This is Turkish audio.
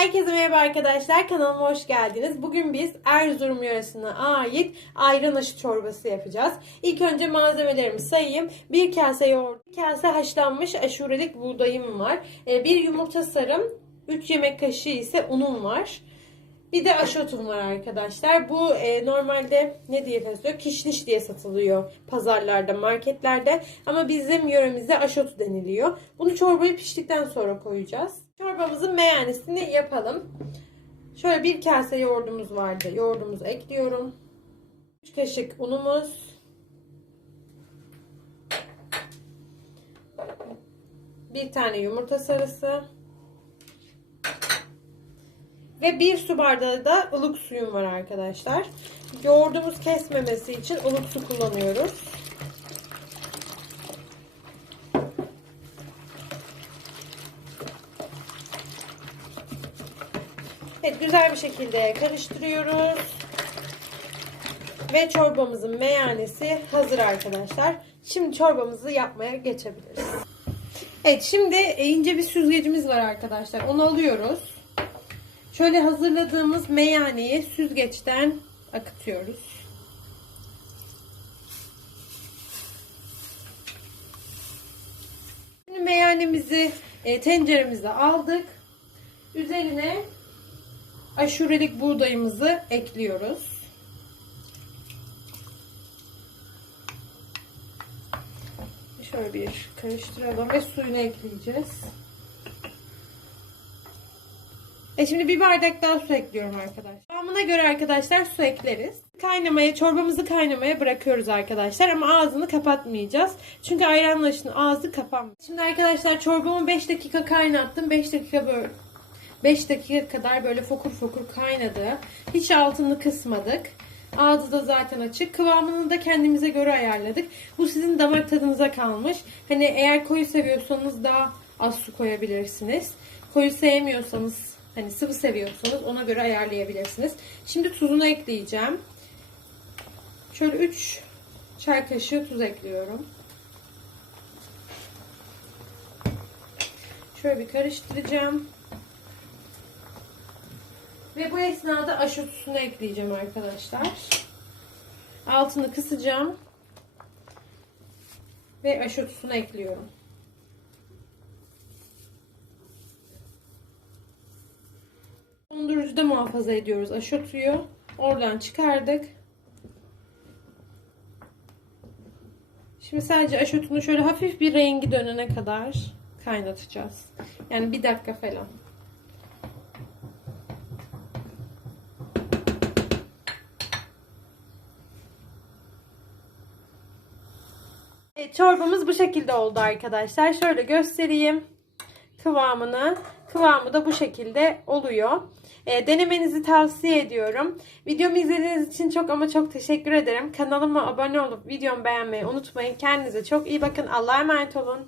Herkese merhaba arkadaşlar. Kanalıma hoş geldiniz. Bugün biz Erzurum yöresine ait ayran aşı çorbası yapacağız. İlk önce malzemelerimi sayayım. Bir kase yoğurt, bir kase haşlanmış aşurelik buğdayım var. Ee, Bir yumurta sarım, 3 yemek kaşığı ise unum var. Bir de aşotum var arkadaşlar. Bu e, normalde ne diye satılıyor? Kişniş diye satılıyor pazarlarda, marketlerde. Ama bizim yöremizde aşotu deniliyor. Bunu çorbaya piştikten sonra koyacağız. Çorbamızın meyanesini yapalım. Şöyle bir kase yoğurdumuz vardı. Yoğurdumuzu ekliyorum. 3 kaşık unumuz. Bir tane yumurta sarısı. Ve bir su bardağı da ılık suyum var arkadaşlar. Yoğurdumuz kesmemesi için ılık su kullanıyoruz. Evet güzel bir şekilde karıştırıyoruz. Ve çorbamızın meyanesi hazır arkadaşlar. Şimdi çorbamızı yapmaya geçebiliriz. Evet şimdi ince bir süzgecimiz var arkadaşlar. Onu alıyoruz. Şöyle hazırladığımız meyaneyi süzgeçten akıtıyoruz. Şimdi meyanemizi e, tenceremize aldık. Üzerine aşurelik buğdayımızı ekliyoruz. Şöyle bir karıştıralım ve suyunu ekleyeceğiz. E şimdi bir bardak daha su ekliyorum arkadaşlar. Kıvamına göre arkadaşlar su ekleriz. Kaynamaya, çorbamızı kaynamaya bırakıyoruz arkadaşlar ama ağzını kapatmayacağız. Çünkü ayran aşının ağzı kapanmıyor. Şimdi arkadaşlar çorbamı 5 dakika kaynattım. 5 dakika böyle 5 dakika kadar böyle fokur fokur kaynadı. Hiç altını kısmadık. Ağzı da zaten açık. Kıvamını da kendimize göre ayarladık. Bu sizin damak tadınıza kalmış. Hani eğer koyu seviyorsanız daha az su koyabilirsiniz. Koyu sevmiyorsanız hani sıvı seviyorsanız ona göre ayarlayabilirsiniz. Şimdi tuzunu ekleyeceğim. Şöyle 3 çay kaşığı tuz ekliyorum. Şöyle bir karıştıracağım. Ve bu esnada aşotusunu ekleyeceğim arkadaşlar. Altını kısacağım. Ve aşotusunu ekliyorum. Dondurucuda muhafaza ediyoruz aşotuyu. Oradan çıkardık. Şimdi sadece aşotunu şöyle hafif bir rengi dönene kadar kaynatacağız. Yani bir dakika falan. Çorbamız bu şekilde oldu arkadaşlar. Şöyle göstereyim kıvamını. Kıvamı da bu şekilde oluyor. E, denemenizi tavsiye ediyorum. Videomu izlediğiniz için çok ama çok teşekkür ederim. Kanalıma abone olup videomu beğenmeyi unutmayın. Kendinize çok iyi bakın. Allah'a emanet olun.